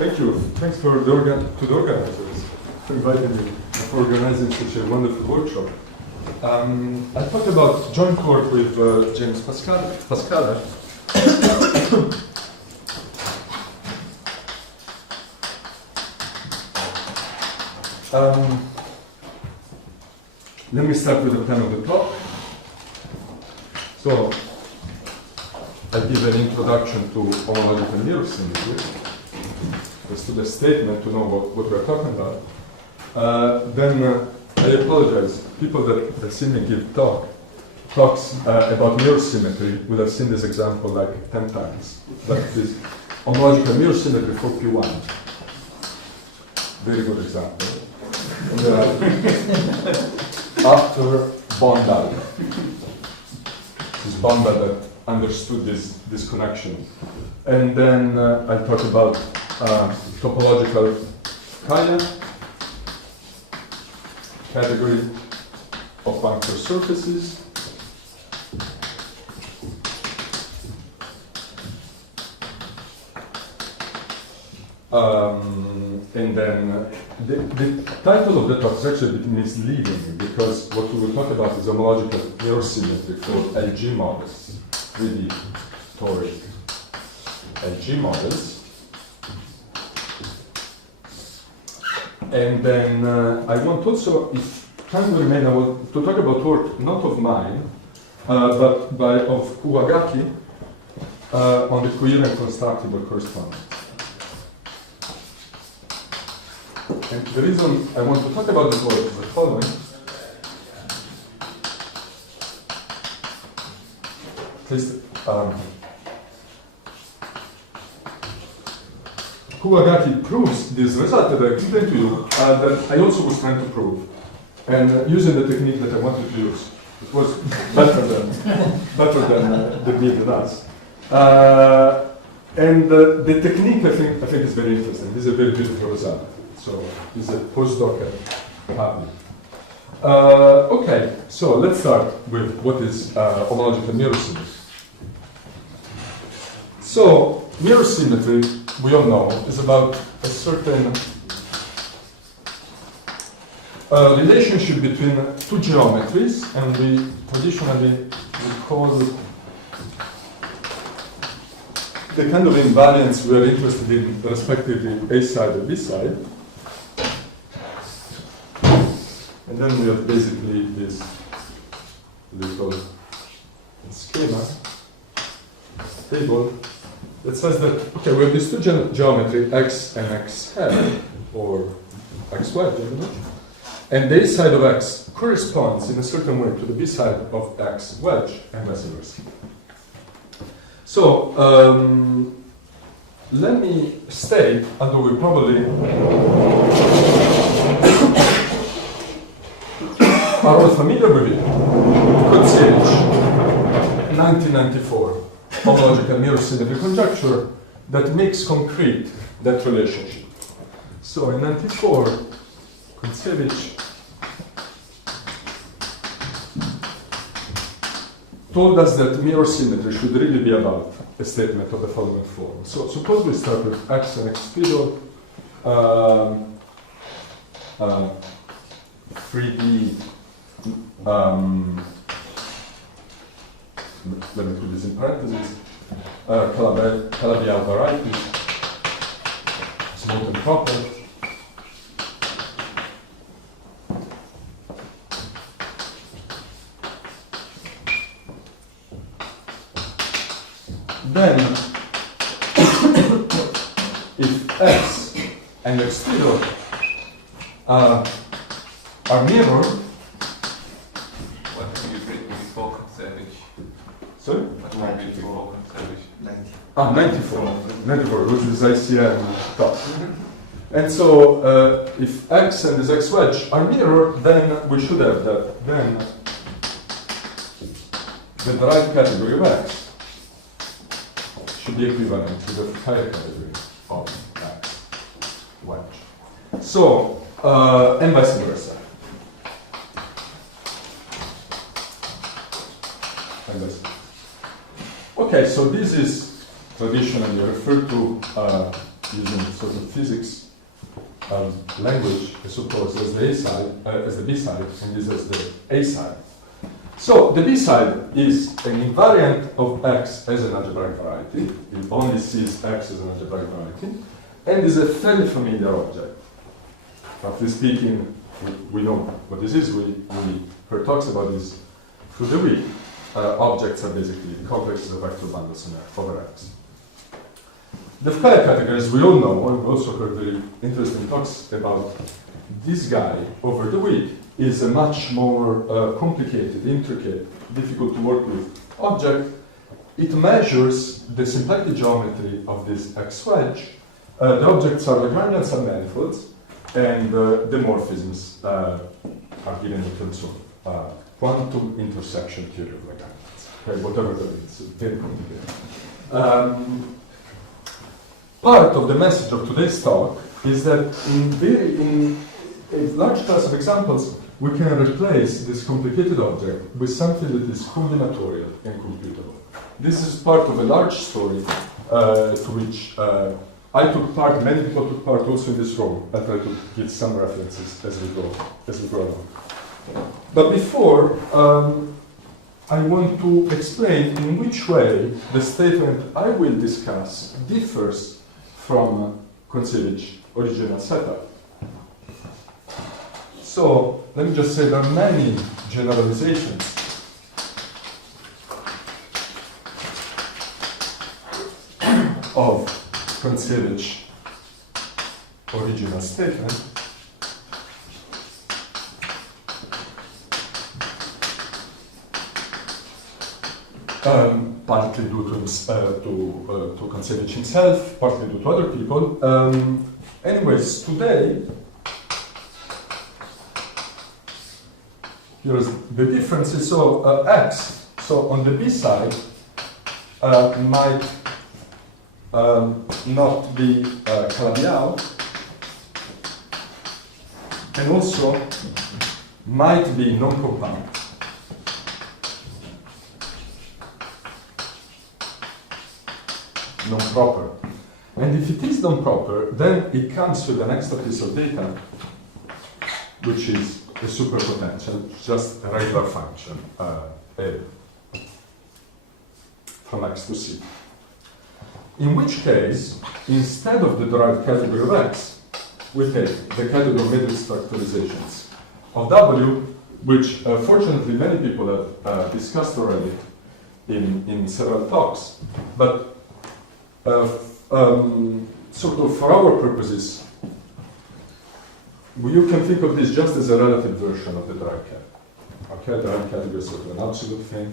Thank you. Thanks to the organizers for inviting me, for organizing such a wonderful workshop. I talked about joint work with James Pascaleff. Let me start with the plan of the talk. So, I'll give an introduction to homological mirror symmetry, just to the statement to know what we're talking about. Then I apologize. People that see me give talks about mirror symmetry would have seen this example like 10 times. That is homological mirror symmetry for P1. Very good example. After Bondal. This Bondal that understood this connection. And then I talk about topological Fukaya, category of punctured surfaces. And then the title of the talk is actually a bit misleading because what we will talk about is homological mirror symmetry for LG models, 3D toric LG models. And then I want also, if time will remain, I want to talk about work not of mine, but of Uwagaki on the coherent constructible correspondence. And the reason I want to talk about this work is the following. Please, Uwagaki proves this result that I explained to you, that I also was trying to prove. And using the technique that I wanted to use. It was better than the bid does. And the technique, I think is very interesting. This is a very beautiful result. So it's a postdoc happy. Okay, so let's start with what is homological mirror symmetry. So mirror symmetry, we all know, is about a certain relationship between two geometries, and we traditionally call the kind of invariance we are interested in, respectively A side and B side. And then we have basically this little schema table that says that, okay, we have these two geometry, x and x hat, or x wedge, and the A side of x corresponds in a certain way to the B side of x wedge, and vice versa. So, let me state, although we probably are all familiar with it, Kotsevich, 1994, homological mirror symmetry conjecture that makes concrete that relationship. So in 94, Kotsevich told us that mirror symmetry should really be about a statement of the following form. So suppose we start with x and x fiddle, 3D. Let me put this in parentheses. Calabi-Yau variety, smooth and proper. Then, if x and x zero are mirrored, what do you bring before Kotsevich? sorry? What do you bring before Kotsevich? 94. 94, which is ICM top. And so, if x and this x wedge are mirrored, then we should have that. Then, the derived category of x should be equivalent to the Fukaya category of x wedge. So, and vice versa. Okay, so this is traditionally referred to using sort of physics language, I suppose, as the A side, as the B side, and this as the A side. So the B side is an invariant of X as an algebraic variety. It only sees X as an algebraic variety, and is a fairly familiar object. Roughly speaking, we know what this is. We heard talks about this through the week. Objects are basically complexes of vector bundles over X. The Fukaya categories we all know, and we also heard very interesting talks about this guy over the week, is a much more complicated, intricate, difficult to work with object. It measures the symplectic geometry of this X wedge. The objects are Lagrangian submanifolds, and the morphisms are given in terms of quantum intersection theory of Lagrangians. Okay, whatever that is, very complicated. Part of the message of today's talk is that in a large class of examples, we can replace this complicated object with something that is combinatorial and computable. This is part of a large story to which I took part, many people took part also in this room. I try to give some references as we go along. But before, I want to explain in which way the statement I will discuss differs from Koncevich's original setup. So let me just say there are many generalizations of Koncevich's original statement. Partly due to Koncevic himself, partly due to other people. Anyways, today, here's the differences. So X, so on the B side, might not be Calabi-Yau, and also might be non-compact. Non-proper. And if it is non-proper, then it comes with an extra piece of data, which is a superpotential, just a regular function, from X to C. In which case, instead of the derived category of X, we take the category of matrix factorizations of W, which fortunately many people have discussed already in several talks. But sort of for our purposes, you can think of this just as a relative version of the derived category. Okay, derived category is sort of an absolute thing.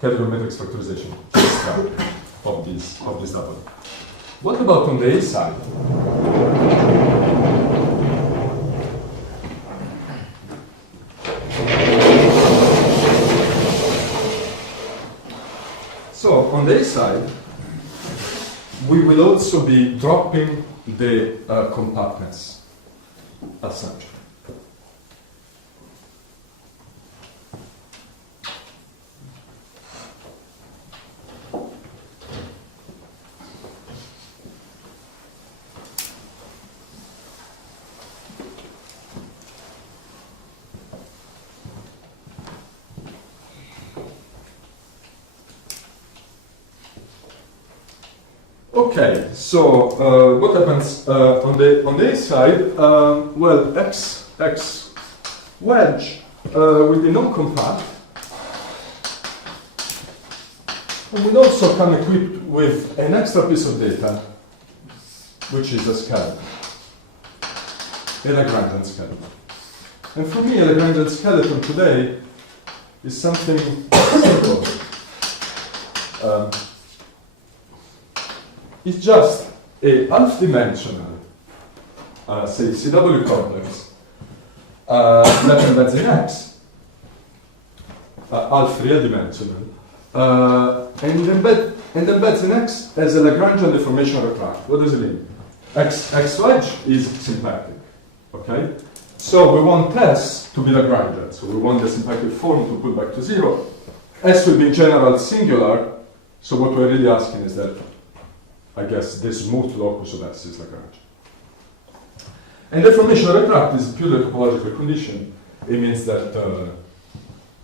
Category matrix factorization of this double. What about on the A side? So on the A side, we will also be dropping the compactness assumption. Okay, so what happens on the A side? Well, X wedge will be non-compact, and will also come equipped with an extra piece of data, which is a skeleton, a Lagrangian skeleton. And for me, a Lagrangian skeleton today is something simple. It's just a half-dimensional, say, CW complex that embeds in X, half real-dimensional, and embeds in X as a Lagrangian deformation retract. What does it mean? X wedge is symplectic, okay? So we want S to be Lagrangian, so we want the symplectic form to put back to 0. S will be in general singular, so what we're really asking is that I guess, the smooth locus of S is Lagrange. And the formation of retract is purely a topological condition. It means that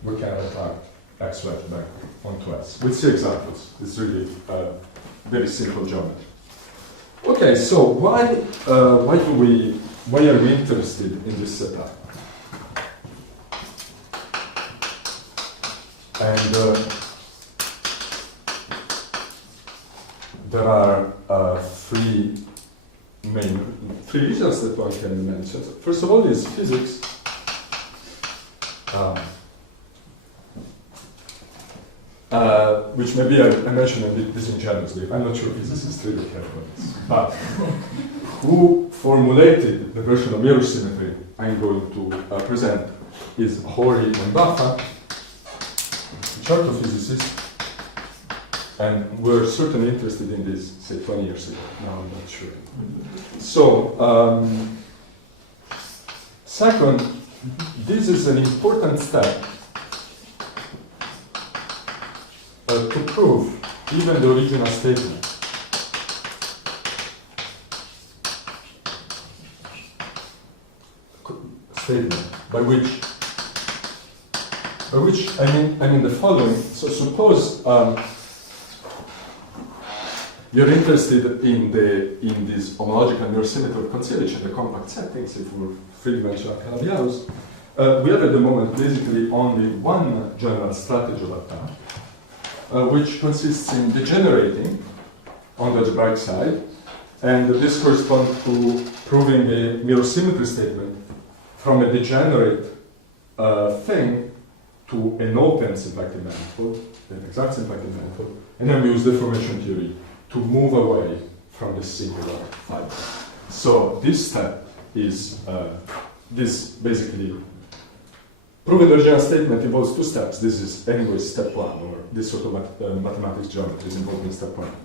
we can retract X right back onto S. We'll see examples. It's really very simple geometry. Okay, so why are we interested in this setup? And there are three reasons that one can mention. First of all is physics. Which maybe I mentioned a bit disingenuously. I'm not sure physicists really care about this. But who formulated the version of mirror symmetry I'm going to present is Hori and Baffa, which are two physicists. And we're certainly interested in this, say, 20 years ago. Now I'm not sure. So, second, this is an important step to prove even the original statement. By which I mean the following. So suppose you're interested in this homological mirror symmetry of conciliation, the compact settings, if we're three-dimensional Calabi-Yaus. We have at the moment basically only one general strategy of attack, which consists in degenerating on the algebraic side, and this corresponds to proving a mirror symmetry statement from a degenerate thing to an open symplectic manifold, an exact symplectic manifold, and then we use deformation theory to move away from the singular fiber. So this step is this basically proving the original statement involves two steps. This is anyway step one, or this sort of mathematics geometry is involved in step one.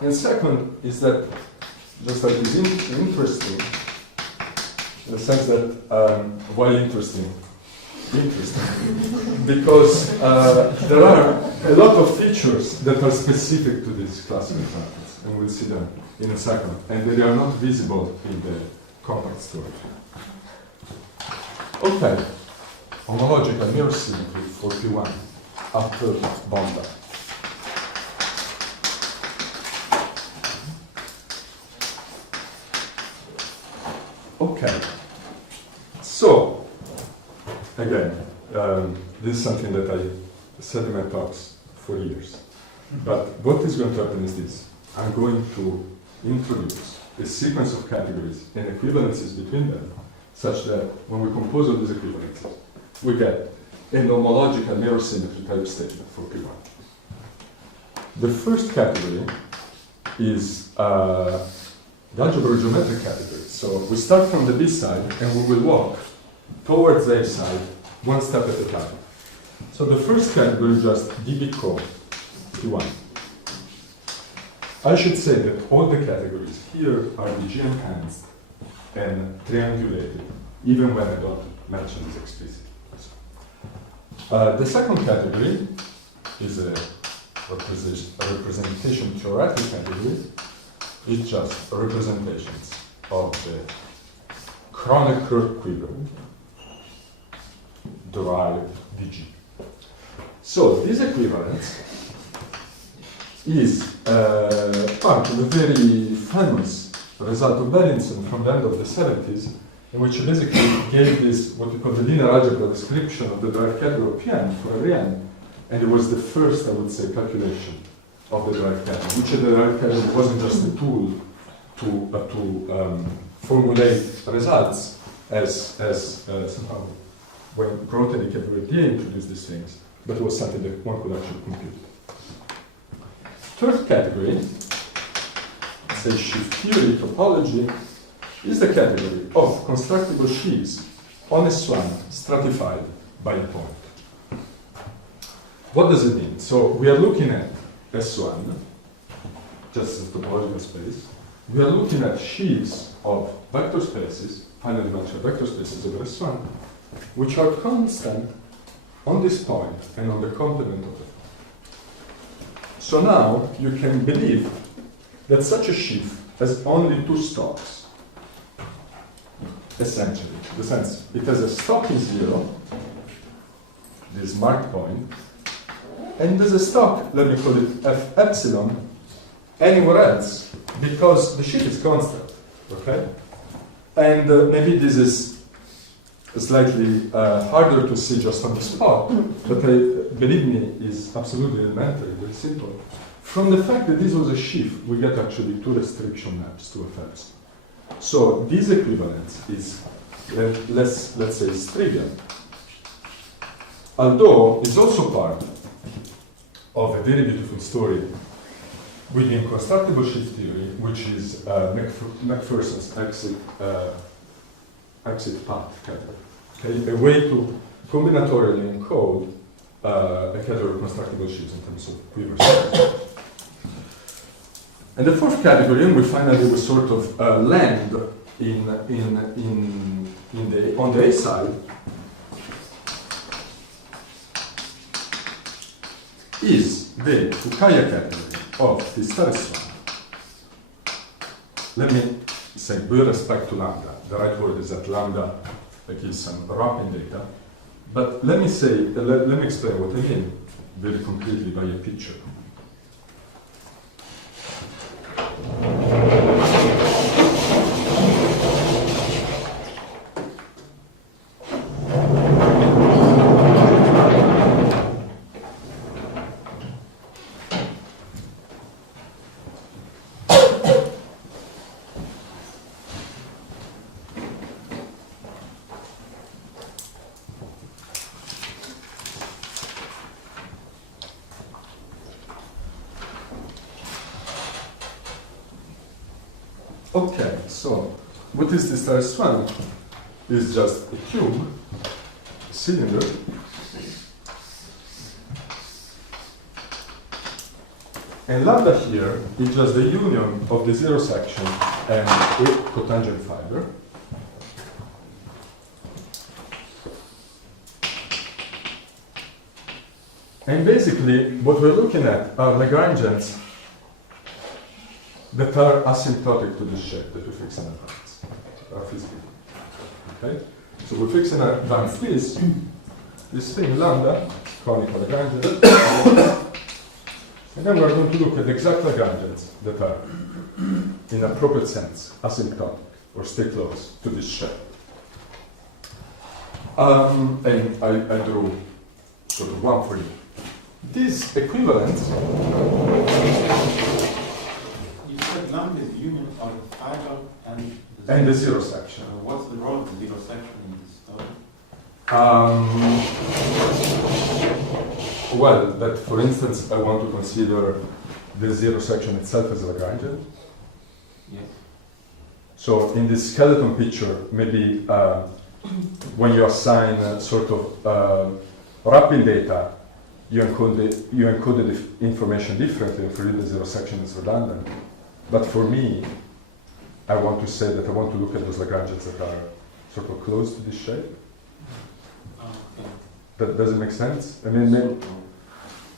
And second is that just that is interesting in the sense that why interesting because there are a lot of features that are specific to these classical examples, and we'll see them in a second, and they are not visible in the compact story. Okay, homological mirror symmetry 41 after Bonda. Okay, so again, this is something that I said in my talks for years. But what is going to happen is this. I'm going to introduce a sequence of categories and equivalences between them, such that when we compose all these equivalences, we get an homological mirror symmetry type statement for P1. The first category is the algebra geometric category. So we start from the B side and we will walk towards the A side one step at a time. So the first category is just dB core P1. I should say that all the categories here are DG enhanced and triangulated, even when I don't mention this explicitly. The second category is a representation theoretic category. It's just representations of the Kronecker quiver derived DG. So this equivalence is part of a very famous result of Berlinson from the end of the 70s, in which he basically gave this, what we call the linear algebra description of the derived category of Pn for every n, and it was the first, I would say, calculation of the derived category, which the derived category wasn't just a tool to formulate results as somehow when Grothendieck and Verdier introduced these things, but it was something that one could actually compute. Third category, say sheaf-theory topology, is the category of constructible sheaves on S1 stratified by a point. What does it mean? So we are looking at S1, just as topological space. We are looking at sheaves of vector spaces, finite dimensional vector spaces over S1, which are constant on this point and on the complement of it. So now you can believe that such a sheaf has only two stocks, essentially. In the sense, it has a stock in 0, this marked point, and there's a stock, let me call it f epsilon, anywhere else, because the sheaf is constant, okay? And maybe this is slightly harder to see just on the spot, but believe me, is absolutely elementary, very simple. From the fact that this was a sheaf, we get actually two restriction maps to effects. So this equivalence is, let's say, is trivial. Although it's also part of a very beautiful story within constructible sheaf theory, which is Macpherson's exit path category. Okay? A way to combinatorially encode a category of constructible sheaves in terms of quivers. And the fourth category, and we finally we sort of land on the A side, is the Fukaya category of the status one. Let me say, with respect to lambda, the right word is that lambda gives some wrapping data, but let me say, let me explain what I mean very concretely by a picture. Okay, so what is this status one? It's just a cube, a cylinder, and lambda here is just the union of the zero section and a cotangent fiber. And basically, what we're looking at are Lagrangians that are asymptotic to this shape that we fix in advance, roughly speaking. Okay? So we're fixing in advance this thing, lambda, conical Lagrangian, and then we're going to look at the exact Lagrangians that are, in appropriate sense, asymptotic, or stay close to this shape. And I drew sort of one for you. This equivalence. Lambda is the union of the fiber and the zero section. What's the role of the zero section in this story? Well, that for instance, I want to consider the zero section itself as a Lagrangian. Yes. So in this skeleton picture, maybe when you assign sort of wrapping data, you encoded the information differently, and for you the zero section is redundant. But for me, I want to say that I want to look at those Lagrangians that are sort of close to this shape. Okay. Does it make sense? I mean,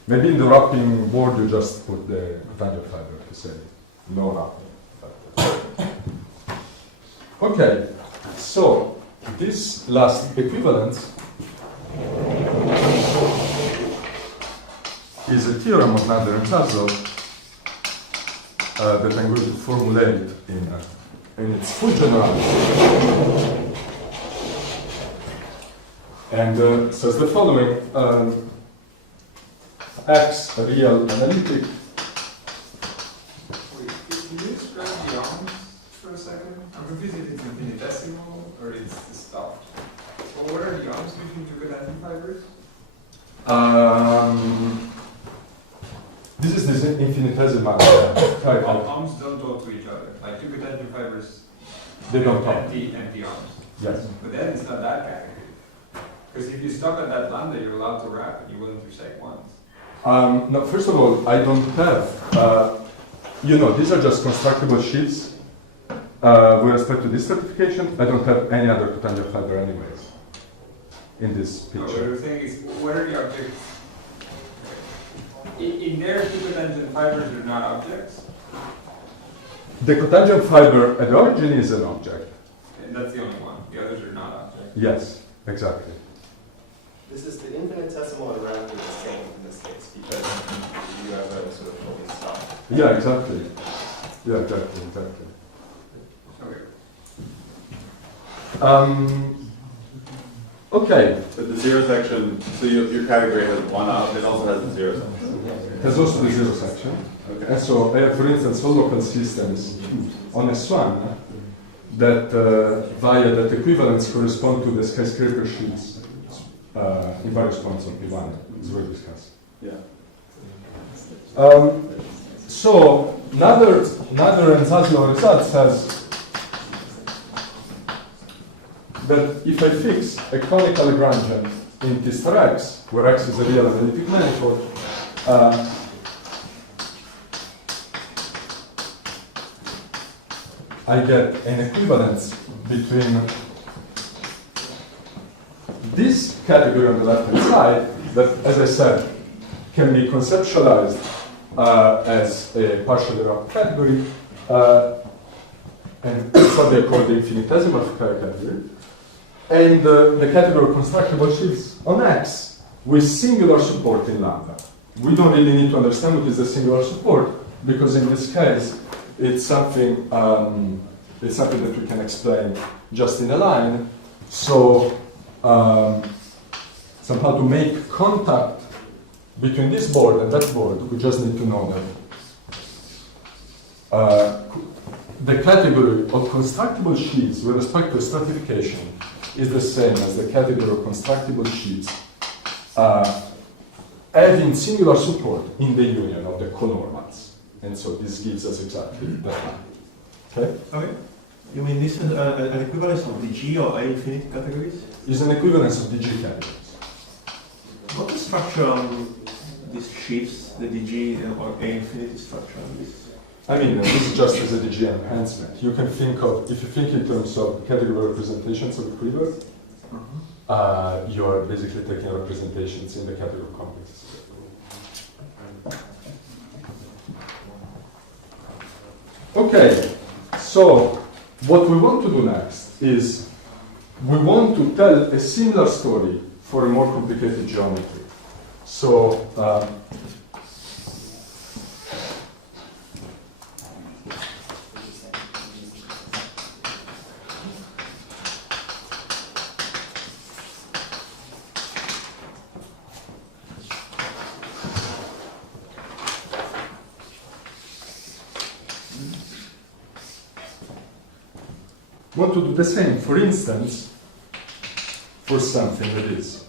maybe in the wrapping word you just put the tangent fiber to say no wrapping. Okay, so this last equivalence is a theorem of Nadler and Zaslow that I'm going to formulate in its full generality. And says the following: X, a real analytic. Wait, can you describe the arms for a second? I'm confused if it's infinitesimal or it's the stuff. Well, what are the arms between two connecting fibers? This is this infinitesimal type. Arms don't talk to each other. Like two connecting fibers, They don't talk. empty arms. Yes. But then it's not that category. Because if you're stuck on that lambda, you're allowed to wrap and you will intersect once. No, first of all, I don't have, these are just constructible sheets. With respect to this certification, I don't have any other cotangent fiber anyways in this No, what picture. I'm saying is, what are the objects? In their two cotangent fibers are not objects. The cotangent fiber at the origin is an object. And that's the only one. The others are not objects. Yes, exactly. This is the infinitesimal and radically the same in this case because you have a sort of fully stop. Yeah, exactly. Yeah, exactly. Okay. But the zero section, so your category has one out, it also has a zero section. There's also the zero section. Okay. And so I have, for instance, all local systems on S1 that via that equivalence correspond to the skyscraper sheets in various points on P1, as we discussed. Yeah. So Nadler and Zaslow result says that if I fix a conical Lagrangian in T star x, where x is a real analytic manifold, I get an equivalence between this category on the left-hand side that, as I said, can be conceptualized as a partially wrapped category, and that's what they call the infinitesimal Fukaya category, and the category of constructible sheaves on X with singular support in lambda. We don't really need to understand what is the singular support, because in this case, it's something that we can explain just in a line. So somehow to make contact between this board and that board, we just need to know that the category of constructible sheets with respect to stratification is the same as the category of constructible sheets having singular support in the union of the conormals. And so this gives us exactly that. Okay? Okay. You mean this is an equivalence of the G or A infinite categories? Is an equivalence of the G categories. What is structure on these sheaves, the DG or A infinity structure on this? I mean, this is just as a DG enhancement. You can think of, if you think in terms of category representations of the quiver, you are basically taking representations in the category complexes. Okay, so what we want to do next is we want to tell a similar story for a more complicated geometry. So want to do the same, for instance, for something like this.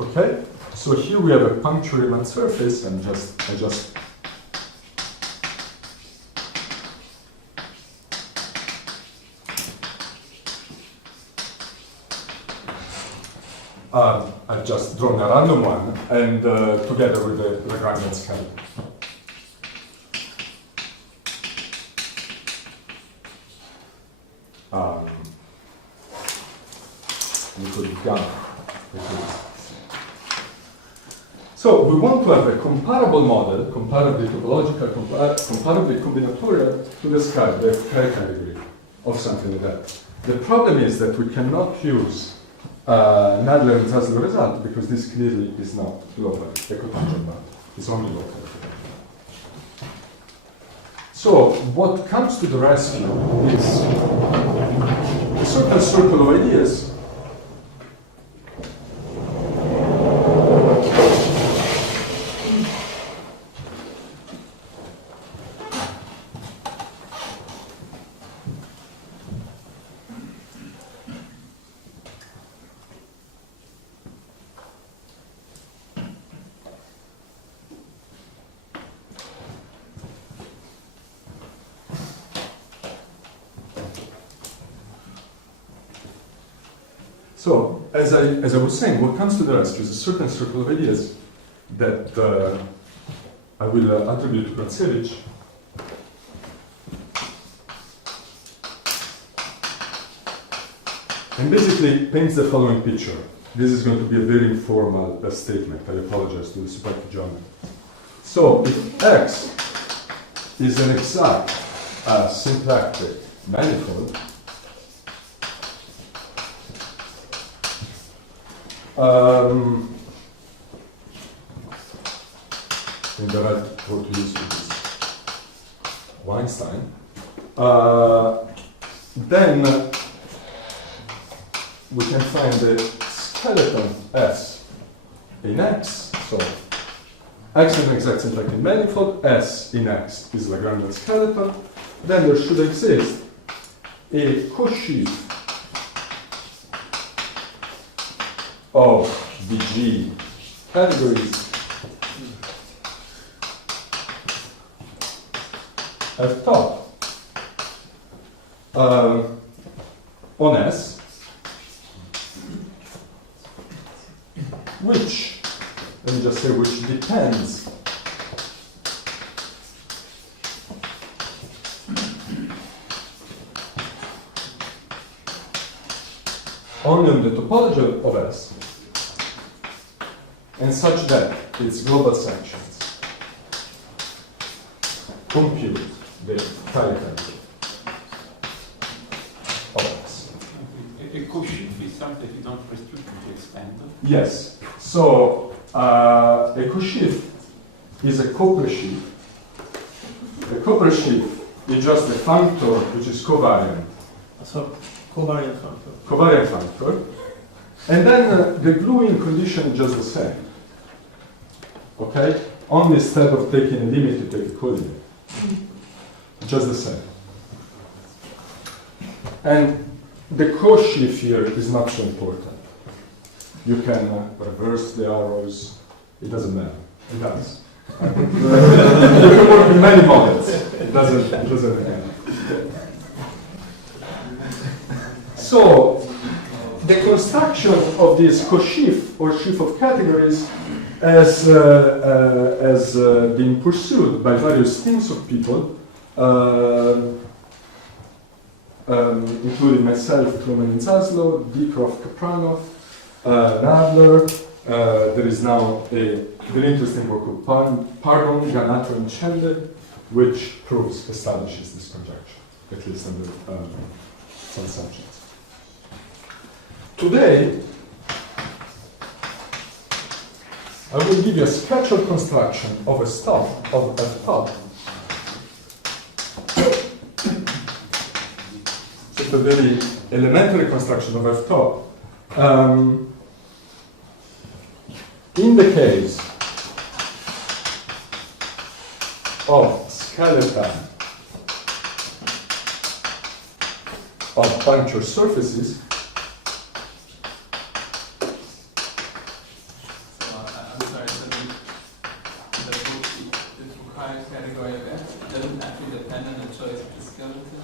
Okay? So here we have a punctured Riemann surface, and I just I've just drawn a random one, and together with the Lagrangian scale. So we want to have a comparable model, comparably topological, comparably combinatorial, to describe the Fukaya category of something like that. The problem is that we cannot use Nadler and Zaslow result because this clearly is not global, the cotangent band. It's only local. So what comes to the rescue is a certain circle of ideas. So, as I was saying, what comes to the rescue is a certain circle of ideas that I will attribute to Kratzevich. And basically paints the following picture. This is going to be a very informal statement. I apologize to the Symplectic geometry. So, if X is an exact symplectic manifold, in the right what we use is Weinstein, then we can find the skeleton S in X. So X is an exact symplectic manifold, S in X is Lagrangian skeleton. Then there should exist a co-sheaf of the G categories at top on S, which, let me just say, which depends only on the topology of S, and such that its global sections compute the character of S. A co-sheaf is something you don't restrict to expand. Yes. So a co-sheaf is a Cooper sheaf. A Cooper sheaf is just a functor which is covariant. So, covariant functor. Covariant functor. And then the gluing condition is just the same. Okay? Only instead of taking a limit, you take a coordinate. Just the same. And the co-sheaf here is not so important. You can reverse the arrows. It doesn't matter. It does. You can work with many models. It doesn't matter. So the construction of this co-sheaf or sheaf of categories has been pursued by various teams of people, including myself, Treumann-Zaslow, Dyckerhoff-Kapranov, Nadler. There is now a very interesting work of Pardon, Ganato, and Chende, which establishes this conjecture, at least under some assumptions. Today, I will give you a sketch-up construction of a stop of F top. It's a very elementary construction of F top. In the case of skeleton of punctured surfaces, I'm sorry, so the Fukaya category of F doesn't actually depend on the choice of the skeleton?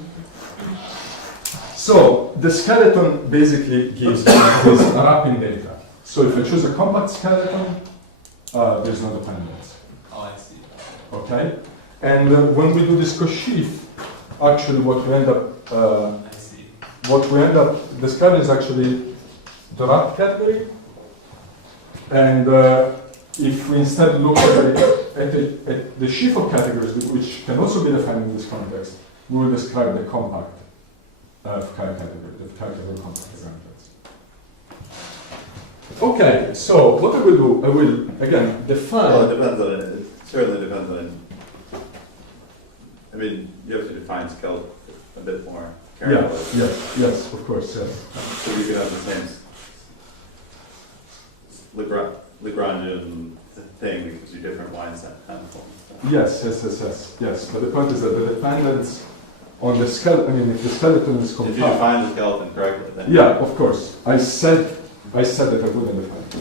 so the skeleton basically gives this wrapping data. So if I choose a compact skeleton, there's no dependence. Oh, I see. Okay? And when we do this co-sheaf, actually what we end up I see. describing is actually the wrap category. And if we instead look at the sheaf of categories, which can also be defined in this context, we will describe the compact Fukaya category, the Fukaya category compact examples. Okay, so what I will do, I will again define. Well, it depends on it. It certainly depends on it. I mean, you have to define skeleton a bit more carefully. Yes, of course, yes. So you could have the same Lagrangian thing because you different Weinstein manifolds. Yes. But the point is that the dependence on the skeleton, I mean, if the skeleton is If compact. you define the skeleton correctly, then Yeah, of course. I said that I wouldn't define it.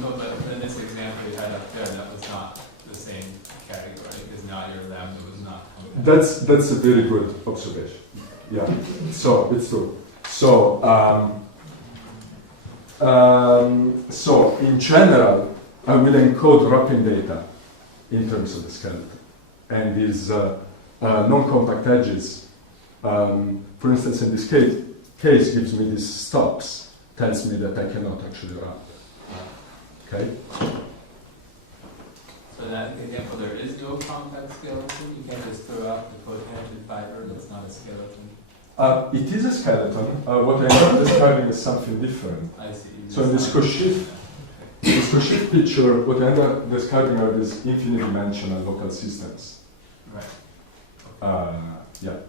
No, but in this example you had up there, that was not the same category, because now your lambda was not compact. That's a very good observation. Yeah. So it's true. So so in general, I will encode wrapping data in terms of the skeleton, and these non-compact edges, for instance, in this case gives me these stops, tells me that I cannot actually wrap. Okay. So that example, there is no compact skeleton. You can't just throw out the cotangent fiber. That's not a skeleton. It is a skeleton. What I'm not describing is something different. I see. So in this Cauchy picture, what I'm describing are these infinite dimensional local systems. Right. Yeah.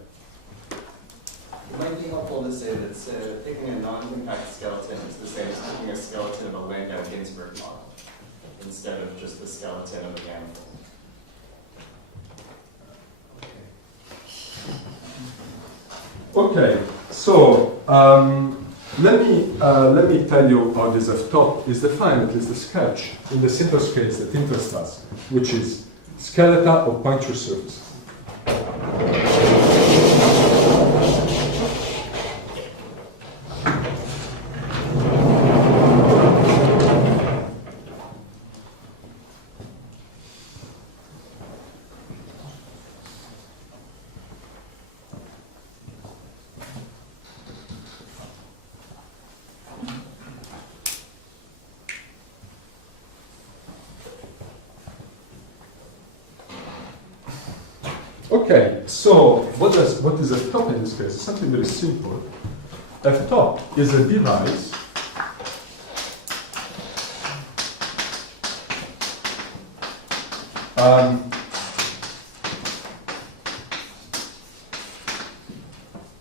It might be helpful to say that picking a non-compact skeleton is the same as picking a skeleton of a Landau-Ginzburg model instead of just the skeleton of a manifold. Okay, so let me tell you how this F top is defined, at least the sketch, in the simplest case that interests us, which is skeleta of punctured surface. Okay, so what is F top in this case? It's something very simple. F top is a device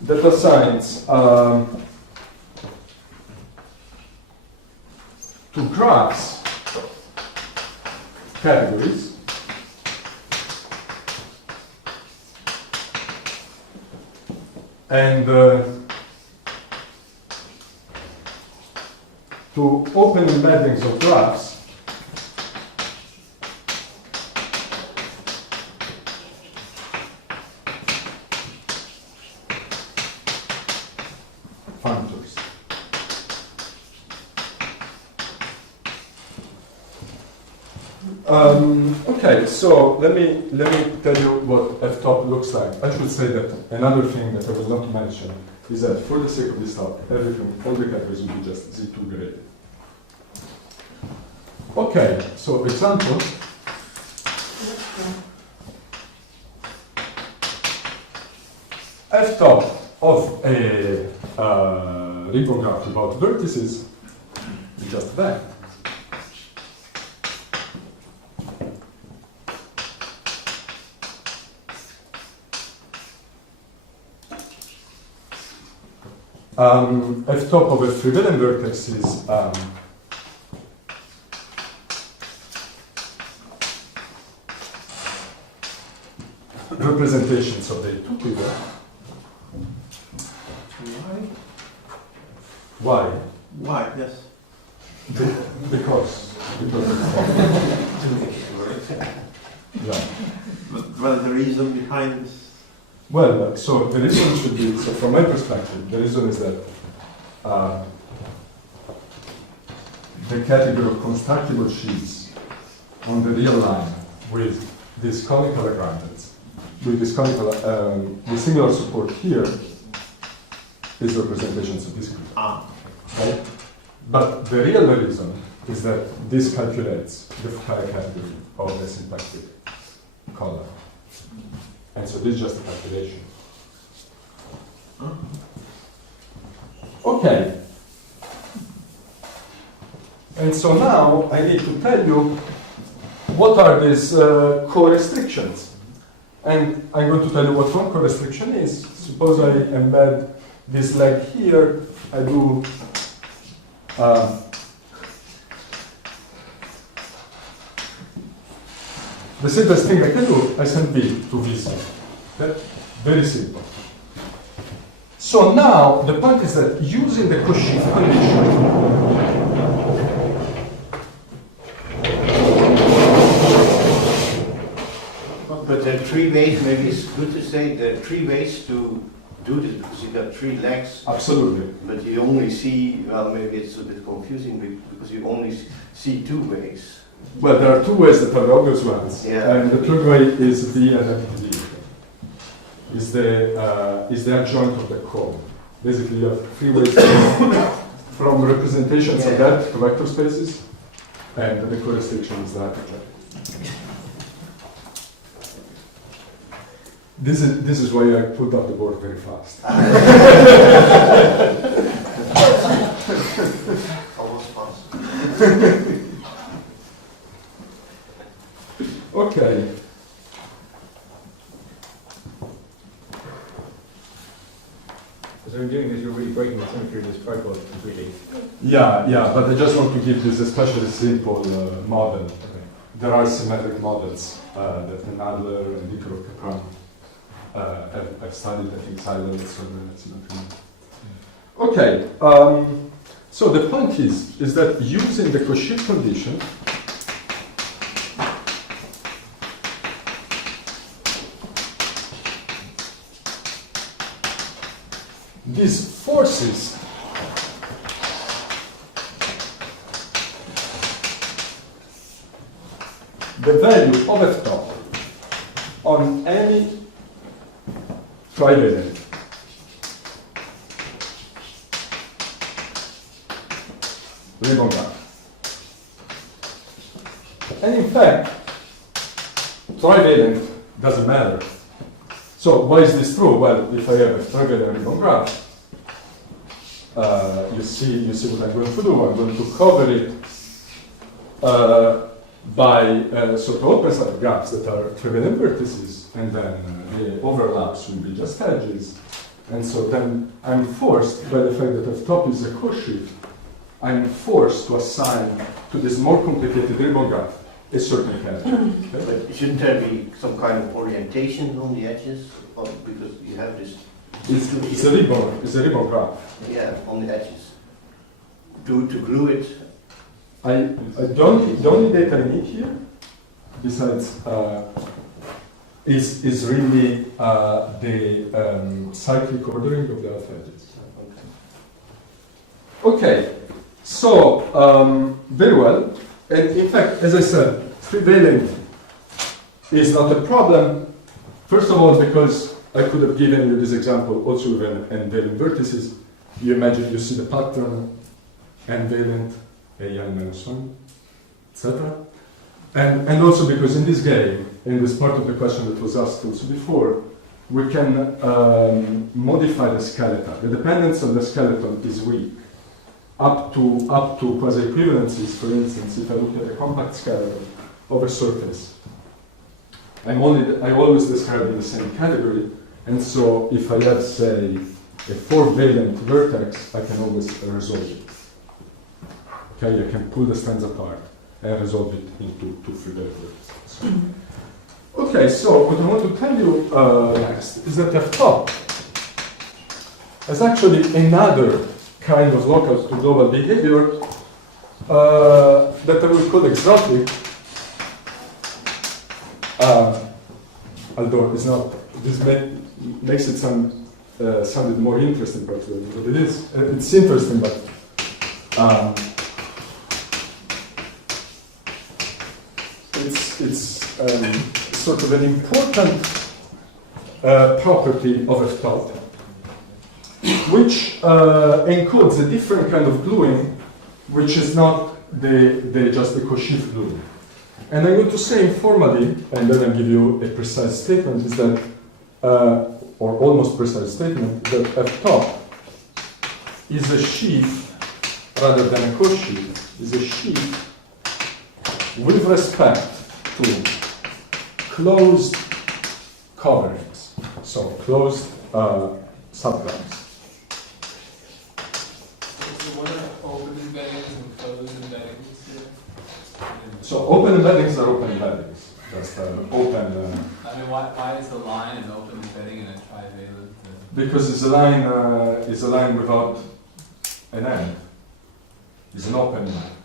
that assigns to graphs categories and to open embeddings of graphs functors. Okay, so let me tell you what F top looks like. I should say that another thing that I will not mention is that for the sake of this talk, everything, all the categories will be just Z2 graded. Okay, so example. F top of a ribbon graph without vertices is just that. F top of a free-wheeling vertex is representations of the two figure. Why? Why? Yes. Because. Yeah. But what is the reason behind this? Well, so the reason should be, so from my perspective, the reason is that the category of constructible sheets on the real line with these conical agreements, with this conical, with singular support here, is representations of this group. Right? But the real reason is that this calculates the Fukaya category of the symplectic color. And so this is just a calculation. Okay. And so now I need to tell you what are these co-restrictions. And I'm going to tell you what one co-restriction is. Suppose I embed this leg here. I do the simplest thing I can do, I send B to VC. That's very simple. So now the point is that using the Cauchy condition, but there are three ways, maybe it's good to say there are three ways to do this because you got three legs. absolutely. But you only see, well, maybe it's a bit confusing because you only see two ways. Well, there are two ways that are the obvious ones, Yeah. and the third way is B and MPD. Is the adjoint of the cone. Basically, you have three ways from representations of that to vector spaces, and the co-restriction is that. This is why I pulled up the board very fast. Almost fast. Okay. So in doing this, you're really breaking the symmetry of this tripod completely. Yeah, but I just want to give this especially simple model. Okay. There are symmetric models that Nadler and Dyckerhoff-Kapranov have studied, I think, silent symmetry. Okay, so the point is that using the Cauchy condition, these forces the value of f top on any trivalent Riemann graph. And in fact, trivalent doesn't matter. So why is this true? Well, if I have a trivalent Riemann graph, you see what I'm going to do. I'm going to cover it by sort of open set graphs that are trivalent vertices, and then the overlaps will be just edges. And so then I'm forced, by the fact that f top is a Cauchy, I'm forced to assign to this more complicated Riemann graph a certain character. Okay? But shouldn't there be some kind of orientation on the edges? Because you have this. It's a Riemann graph. Yeah, on the edges. To glue it. The only data I need here, besides, is really the cyclic ordering of the alpha edges. Okay, so very well. And in fact, as I said, trivalent is not a problem. First of all, because I could have given you this example also with n valent vertices. You imagine you see the pattern, n valent, an-1, etc. And also because in this game, in this part of the question that was asked also before, we can modify the skeleton. The dependence on the skeleton is weak. Up to quasi-equivalencies, for instance, if I look at a compact skeleton of a surface, I always describe it in the same category, and so if I have, say, a 4-valent vertex, I can always resolve it. Okay, I can pull the strands apart and resolve it into 2 free-valent vertices. Okay, so what I want to tell you next is that f top is actually another kind of local to global behavior that I will call exotic, although it's not. This makes it sounded more interesting, perhaps, than what it is. It's interesting, but it's sort of an important property of f top, which encodes a different kind of gluing, which is not just the Cauchy gluing. And I'm going to say informally, and then I'll give you a precise statement, is that, or almost precise statement, that f top is a sheaf rather than a Cauchy, is a sheaf with respect to closed coverings, so closed subgraphs. What are open embeddings and closed embeddings here? So open embeddings are open embeddings, just open. I mean, why is the line an open embedding and a trivalent? Because it's a line without an end. It's an open line.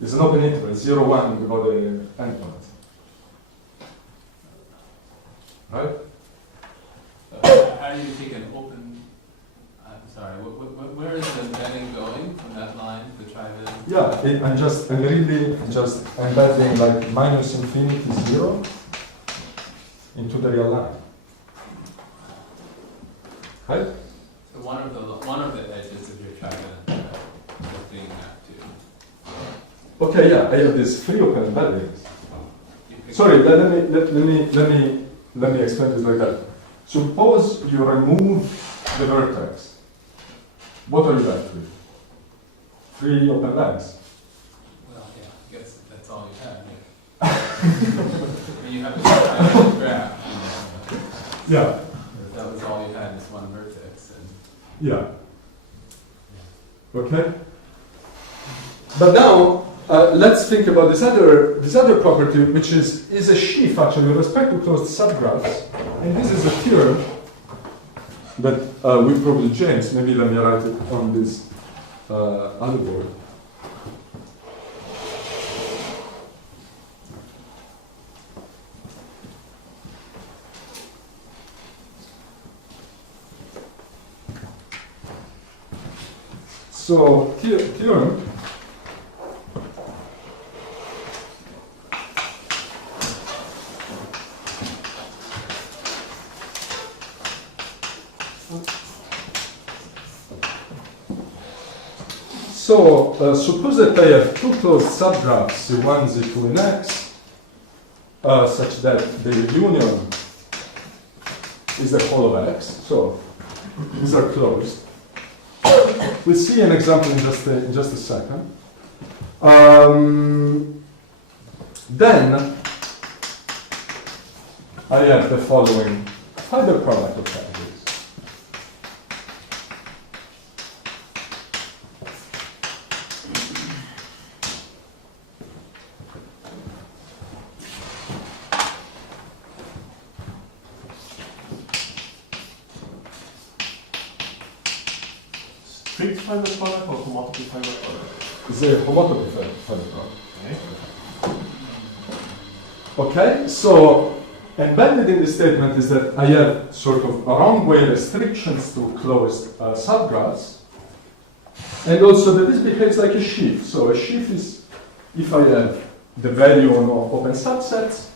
It's an open interval, 0, 1 without an endpoint. Right? How do you take an open? I'm sorry. Where is the embedding going from that line to the trivalent? Yeah, I'm really just embedding like minus infinity 0 into the real line. Right? So one of the edges of your trivalent is being mapped to. Okay, yeah, I have these 3 open embeddings. Sorry, let me let me explain this like that. Suppose you remove the vertex. What are you left with? 3 open lengths. Well, yeah, I guess that's all you had. You have to graph. Yeah. That was all you had, is one vertex. And Yeah. Okay. But now let's think about this other property, which is a sheaf actually with respect to closed subgraphs, and this is a theorem that we proved with James. Maybe let me write it on this other board. So theorem suppose that I have 2 closed subgraphs, Z1, Z2 in X, such that the union is the whole of X. So these are closed. We'll see an example in just a second. Then I have the following fiber product of categories. Strict fiber product or homotopy fiber product? Is a homotopy fiber product. Okay, so embedded in the statement is that I have sort of a wrong way restrictions to closed subgraphs, and also that this behaves like a sheaf. So a sheaf is if I have the value on open subsets,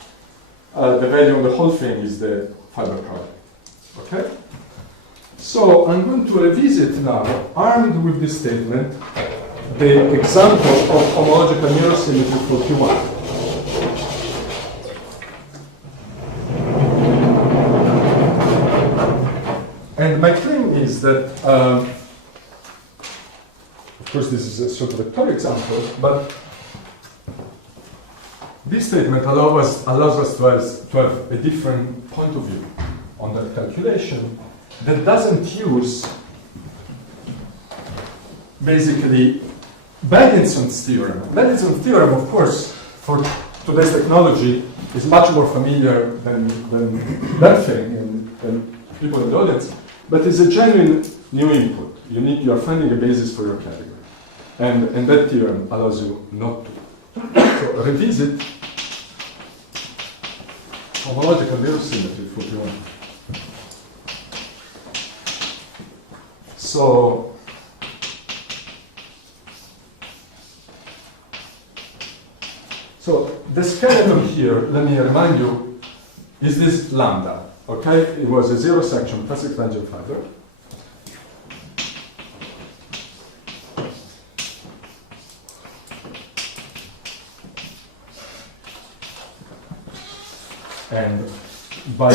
the value on the whole thing is the fiber product. Okay? So I'm going to revisit now, armed with this statement, the example of homological mirror symmetry for Q1. And my claim is that, of course this is a sort of a toric example, but this statement allows us to have a different point of view on that calculation that doesn't use basically Bedinson's theorem. Bedinson's theorem, of course, for today's technology is much more familiar than that thing and people in the audience, but it's a genuine new input. You are finding a basis for your category. And that theorem allows you not to. So revisit homological mirror symmetry for Q1. So the skeleton here, let me remind you, is this lambda. Okay, it was a zero section classic tangent fiber. And by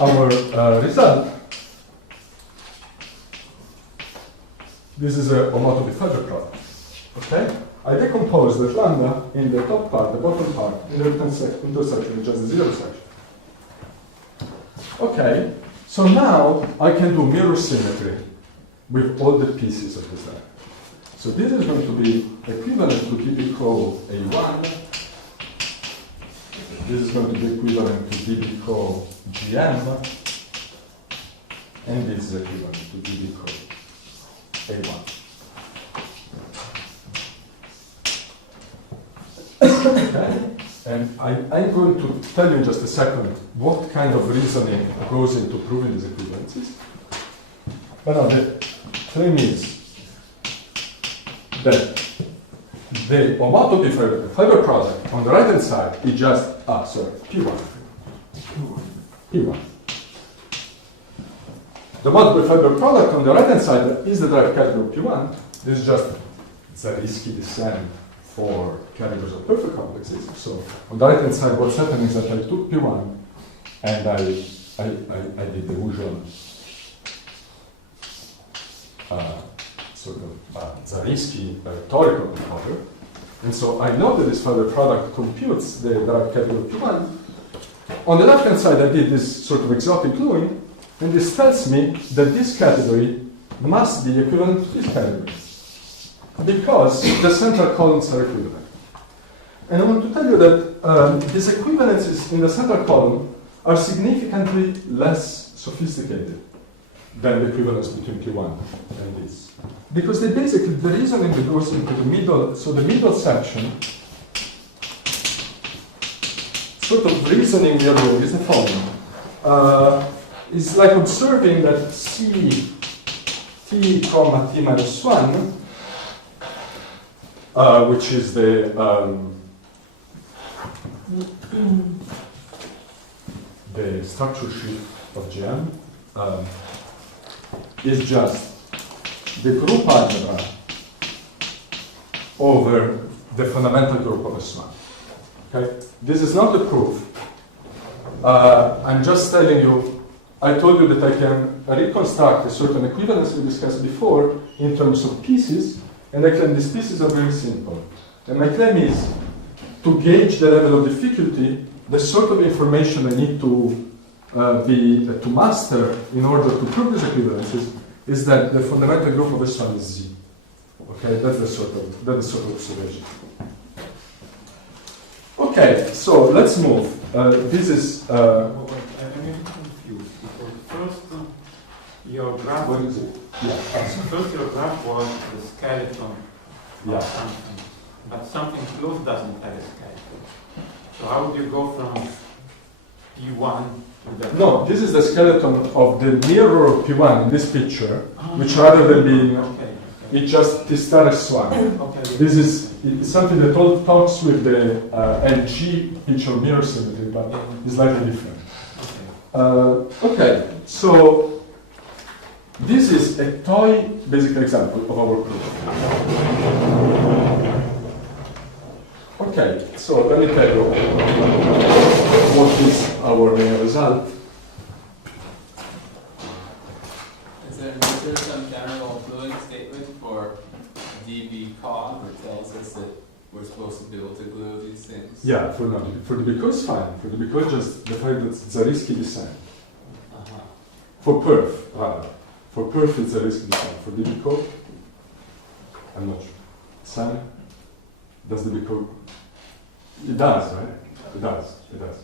our result, this is a homotopy fiber product. Okay? I decompose that lambda in the top part, the bottom part, in the intersection, which is the zero section. Okay, so now I can do mirror symmetry with all the pieces of this line. So this is going to be equivalent to dB-co A1. This is going to be equivalent to dB-co GM. And this is equivalent to dB-co A1. Okay. And I'm going to tell you in just a second what kind of reasoning goes into proving these equivalences. But now the claim is that the homotopy fiber product on the right hand side is just, P1. P1. The homotopy fiber product on the right hand side is the direct category of P1. This is just Zariski descent for categories of perfect complexes. So on the right hand side, what's happening is that I took P1 and I did the usual sort of Zariski toric computer. And so I know that this further product computes the derived category P1. On the left-hand side, I did this sort of exotic gluing, and this tells me that this category must be equivalent to this category, because the central columns are equivalent. And I want to tell you that these equivalences in the central column are significantly less sophisticated than the equivalence between P1 and this. Because they basically, the reasoning that goes into the middle, so the middle section, sort of reasoning we are doing is the following. It's like observing that C t comma t minus 1, which is the structure sheaf of GM, is just the group algebra over the fundamental group of S1. Okay? This is not the proof. I'm just telling you, I told you that I can reconstruct a certain equivalence we discussed before in terms of pieces, and I claim these pieces are very simple. And my claim is to gauge the level of difficulty, the sort of information I need to master in order to prove these equivalences is that the fundamental group of S1 is Z. Okay, that's the sort of observation. Okay, so let's move. This is. I'm a little confused because first your graph. What is it? Yeah. First your graph was the skeleton Yeah. of something, but something close doesn't have a skeleton. So how would you go from P1 to the? No, this is the skeleton of the mirror of P1 in this picture, which rather than being, it just is one. Okay. This is it's something that talks with the LG picture mirror symmetry, but it's slightly different. Okay, so this is a toy basic example of our proof. Okay, so let me tell you what is our main result. Is there some general fluid statement for dB cog that tells us that we're supposed to be able to glue these things? Yeah, for the BQ is fine. For the BQ, just the fact that it's a risky descent. For perf, rather. For perf, it's a risky descent. For the BQ, I'm not sure. Simon, does the BQ? It does, right? It does. It does.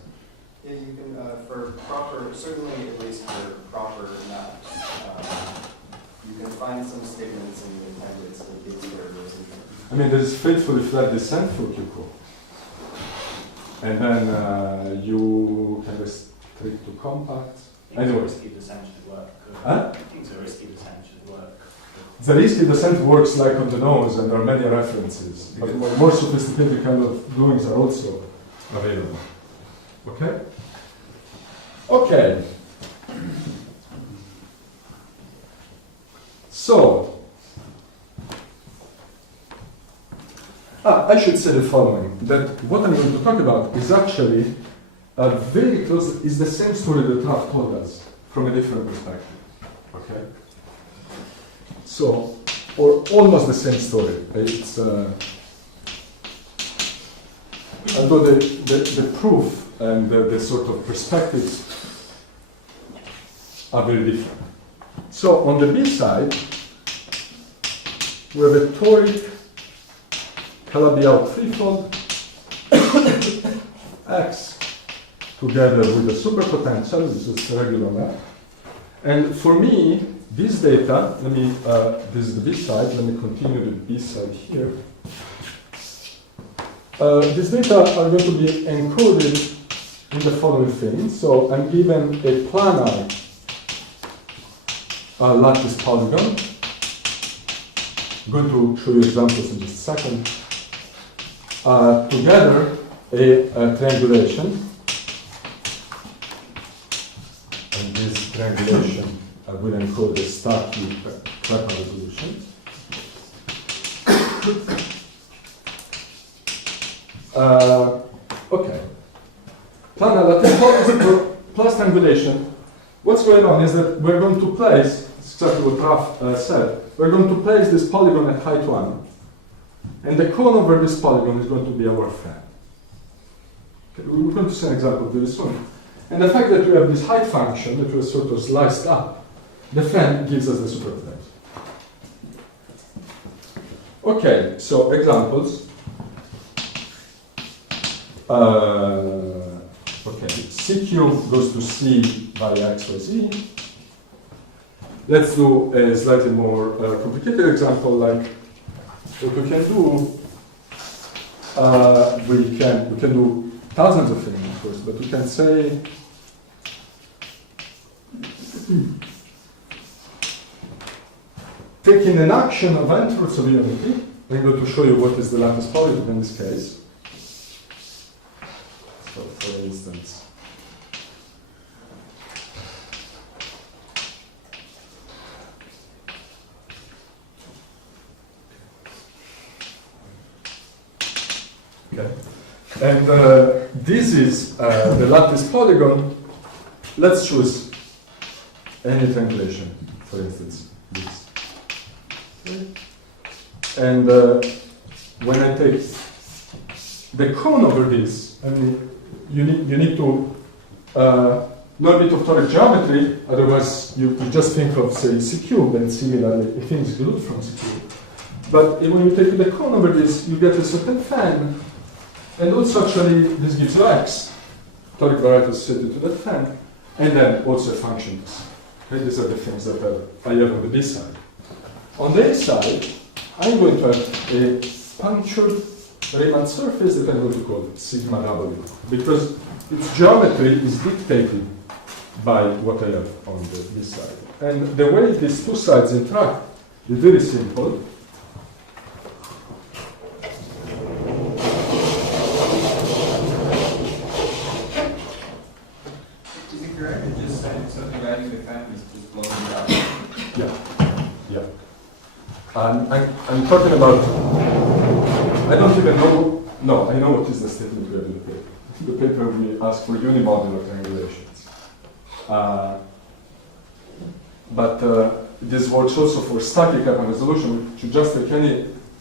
Yeah, you can, for proper, certainly at least for proper maps, you can find some statements in the appendix with these variables. I mean, there's faithfully flat descent for QQ. And then you can restrict to compact. Anyway. Risky descent should work. Huh? I think the risky descent should work. The risky descent works like on the nose, and there are many references. But more sophisticated kind of gluings are also available. Okay? Okay. So, I should say the following, that what I'm going to talk about is actually very close, is the same story that Ralph told us from a different perspective. Okay? So, or almost the same story. It's, although the proof and the sort of perspectives are very different. So on the B side, we have a toric Calabi-Yau threefold X together with a superpotential. This is a regular map. And for me, this data, this is the B side, let me continue the B side here. These data are going to be encoded in the following thing. So I'm given a planar lattice polygon. I'm going to show you examples in just a second. Together, a triangulation. And this triangulation will encode the Starkey Kleppner resolution. plus triangulation, what's going on is that we're going to place, it's exactly what Raf said, we're going to place this polygon at height 1, and the cone over this polygon is going to be our fan. Okay, we're going to see an example very soon. And the fact that we have this height function that was sort of sliced up, the fan gives us the superplane. Okay, so examples. Okay, C cube goes to C by X by Z. Let's do a slightly more complicated example, like what we can do. We can do thousands of things, of course, but we can say taking an action of n-roots of unity. I'm going to show you what is the lattice polygon in this case. So, for instance, okay, and this is the lattice polygon. Let's choose any triangulation, for instance, this. And when I take the cone over this, I mean, you need to know a bit of toric geometry, otherwise you just think of, say, C cube, and similarly, if things glued from C cube. But when you take the cone over this, you get a certain fan, and also actually this gives you X, toric variety associated to that fan, and then also functions. Okay, these are the things that I have on the B side. On the A side, I'm going to have a punctured Riemann surface that I'm going to call sigma W, because its geometry is dictated by what I have on the B side. And the way these two sides interact is very simple. Is it correct to just say something valuing the fan is just blowing it up? Yeah. I'm talking about, I don't even know, no, I know what is the statement we have in the paper. The paper we ask for unimodular triangulations. But this works also for static Riemann resolution, which you just take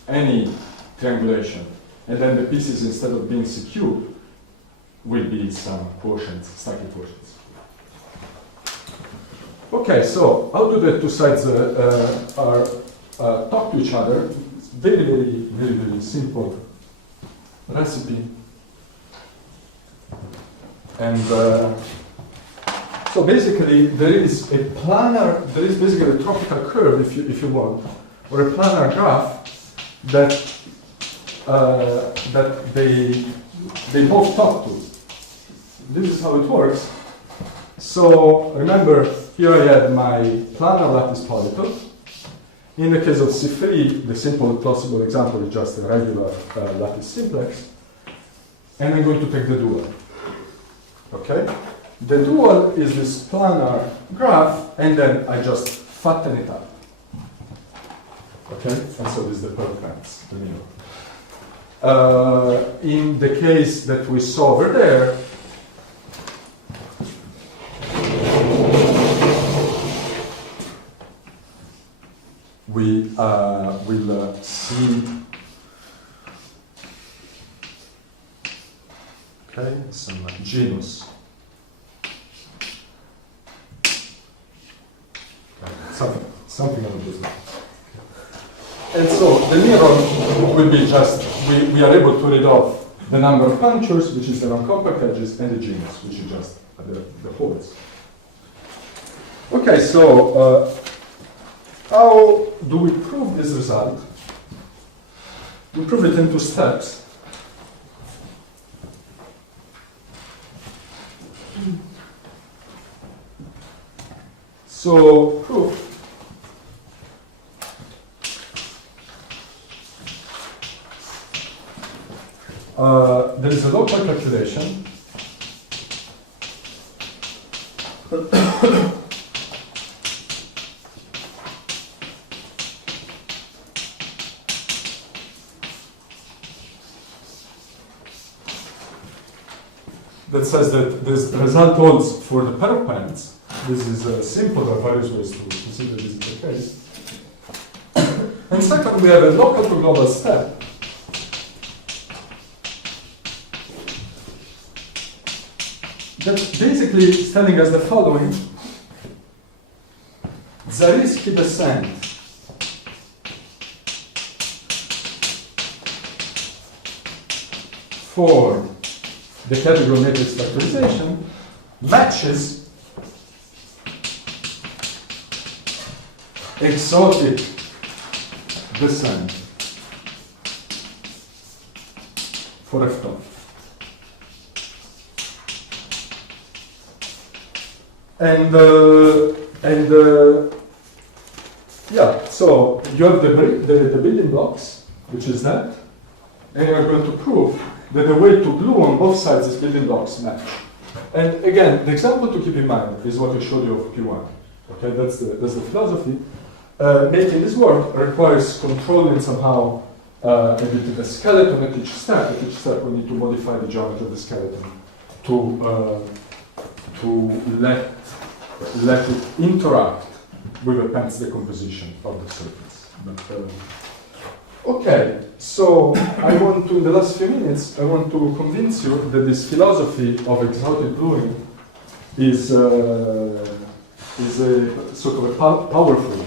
any triangulation, and then the pieces, instead of being C cube, will be some quotients, static quotients. Okay, so how do the two sides talk to each other? It's very simple recipe. And so basically there is basically a tropical curve, if you want, or a planar graph that they both talk to. This is how it works. So remember, here I had my planar lattice polyton. In the case of C3, the simple possible example is just a regular lattice simplex. And I'm going to take the dual. Okay? The dual is this planar graph, and then I just fatten it up. Okay? And so this is the perpends, the middle. In the case that we saw over there, we will see, okay, some genus. Something like this. And so the mirror will be just, we are able to read off the number of punctures, which is the non-compact edges, and the genus, which is just the holes. Okay, so how do we prove this result? We prove it in two steps. So, proof. There is a local calculation. that says that this result holds for the pair of pants. This is simple. There are various ways to consider this is the case. And second, we have a local to global step. That basically is telling us the following. Zariski descent for the category matrix factorization matches exotic descent for F top. And yeah, so you have the building blocks, which is that, and you're going to prove that the way to glue on both sides these building blocks match. And again, the example to keep in mind is what I showed you of P1. Okay, that's the philosophy. Making this work requires controlling somehow the skeleton at each step. At each step, we need to modify the geometry of the skeleton to let it interact with the Pence decomposition of the surface. But, okay, so I want to, in the last few minutes, I want to convince you that this philosophy of exotic gluing is a sort of a powerful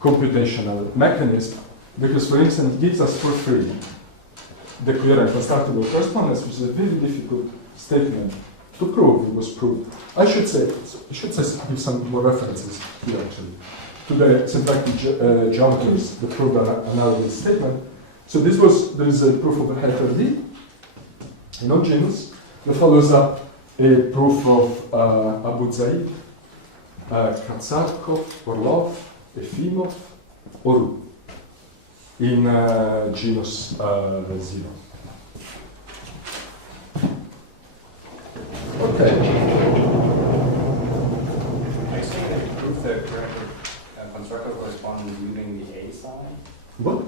computational mechanism, because, for instance, it gives us for free the coherent constructible correspondence, which is a very difficult statement to prove. It was proved. I should say give some more references here, actually, to the symplectic geometries that prove an analogous statement. So there is a proof of a helper D in odd genus that follows up a proof of Abu Zaid, Kratsarkov, Orlov, Efimov, Oru in genus 0. Okay. Are you saying that you prove the correct constructor correspondence using the A sign? What?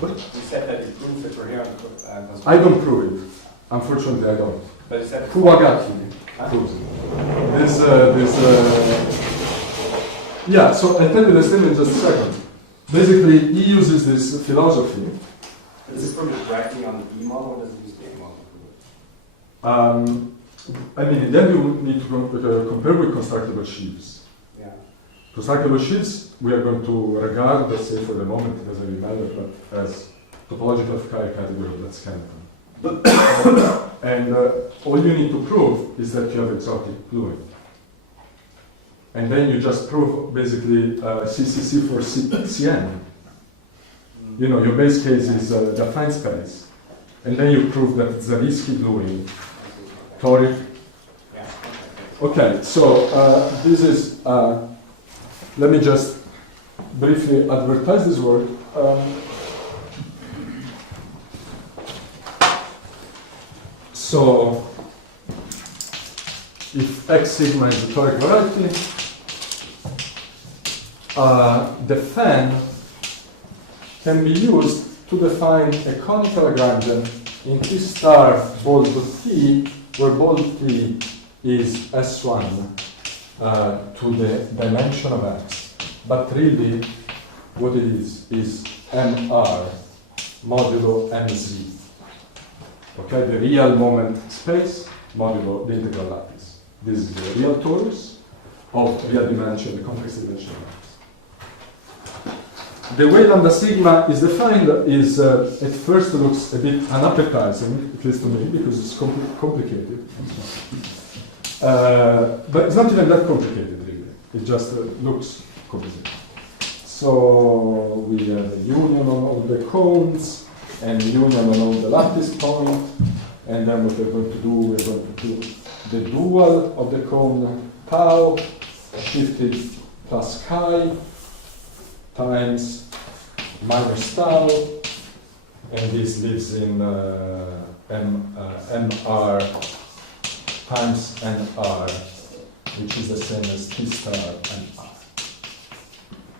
You said that you prove the coherent constructor. I don't prove it. Unfortunately, I don't. But you said Kuwagaki proves it. Yeah, so I'll tell you the statement in just a second. Basically, he uses this philosophy. Does this prove it directly on the E model, or does it use the A model? I mean, then you need to compare with constructible sheaves. Yeah. Constructible sheaves, we are going to regard, let's say for the moment, it doesn't really matter, but as topological Fukaya category of that skeleton. And all you need to prove is that you have exotic gluing. And then you just prove basically CCC for CN. You know, your base case is the affine space. And then you prove that Zariski gluing, toric. Okay, so this is, let me just briefly advertise this work. So, if X sigma is the toric variety, the fan can be used to define a conical Lagrangian in T star bold T, where bold T is S1 to the dimension of X. But really, what it is MR modulo MZ. Okay, the real moment space modulo the integral lattice. This is the real torus of real dimension, the complex dimension of X. The way lambda sigma is defined is, at first looks a bit unappetizing, at least to me, because it's complicated. But it's not even that complicated, really. It just looks complicated. So we have a union on all the cones, and union on all the lattice points, and then what we're going to do, we're going to do the dual of the cone tau shifted plus chi times minus tau, and this lives in mr times nr, which is the same as t star nr.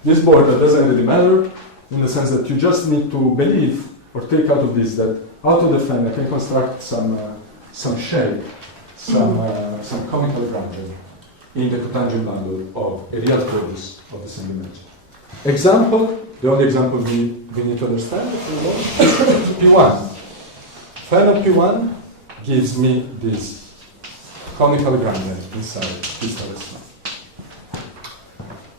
This border doesn't really matter, in the sense that you just need to believe or take out of this that out of the fan I can construct some shape some conical Lagrangian in the cotangent bundle of a real produce of the same dimension. Example, the only example we need to understand is P1. Final P1 gives me this conical Lagrangian inside this LSI.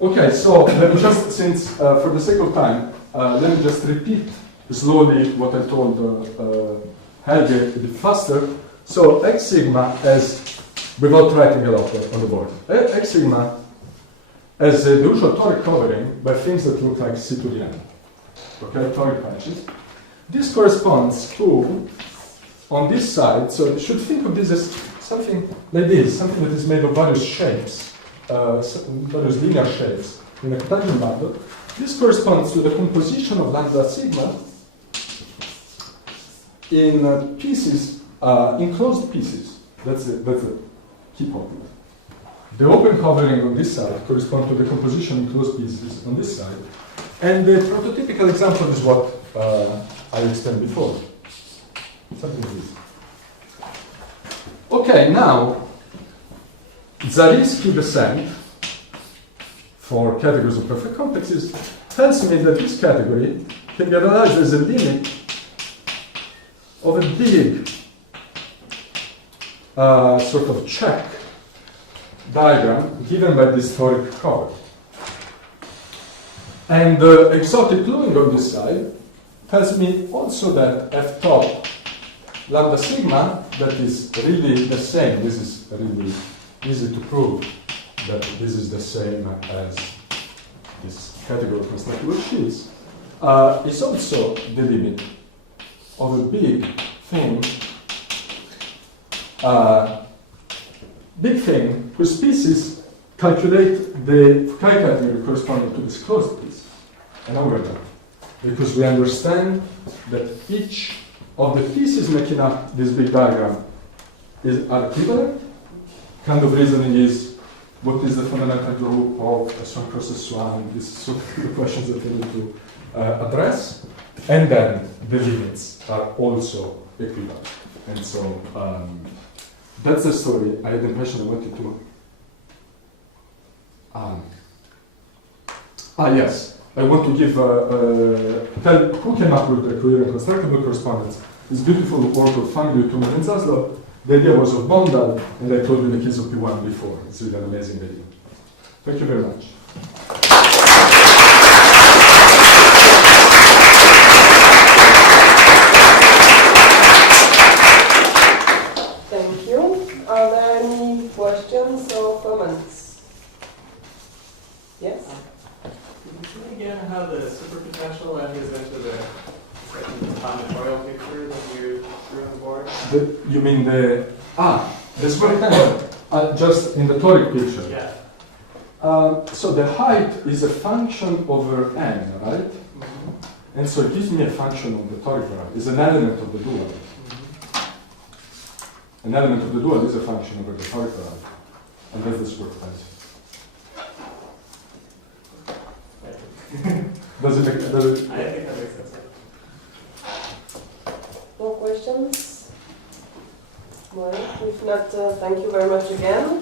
Okay, so let me just, since for the sake of time, let me just repeat slowly what I told Helge a bit faster. So X sigma as, without writing a lot on the board, X sigma as the usual toric covering by things that look like C to the n. Okay, toric patches. This corresponds to, on this side, so you should think of this as something like this, something that is made of various shapes, various linear shapes in a cotangent bundle. This corresponds to the composition of lambda sigma in pieces, enclosed pieces. That's the key point. The open covering on this side corresponds to the composition enclosed pieces on this side. And the prototypical example is what I explained before. Something like this. Okay, now, Zariski descent for categories of perfect complexes tells me that this category can be analyzed as a limit of a big sort of check diagram given by this toric cover. And the exotic gluing on this side tells me also that f top lambda sigma, that is really the same, this is really easy to prove that this is the same as this category of constructible sheaves, is also the limit of a big thing whose pieces calculate the Fukaya category corresponding to this closed piece. And now we're done. Because we understand that each of the pieces making up this big diagram are equivalent. Kind of reasoning is, what is the fundamental group of S1 cross S1? These sort of the questions that we need to address. And then the limits are also equivalent. And so that's the story. I had the impression I wanted to. Yes. I want to give tell who came up with the coherent constructible correspondence. This beautiful work of Fukaya and Zaslow. The idea was of Bondal, and I told you the case of P1 before. It's really an amazing video. Thank you very much. Thank you. Are there any questions or comments? Yes? Can you again how the superpotential enters into the combinatorial picture that you drew on the board? You mean the superpotential? Just in the toric picture. Yeah. So the height is a function over n, right? Mm-hmm. And so it gives me a function of the toric variety. It's an element of the dual. Mm-hmm. An element of the dual is a function over the toric variety. And that's the superpotential. Does it? I think that makes sense. More questions? Well, if not, thank you very much again.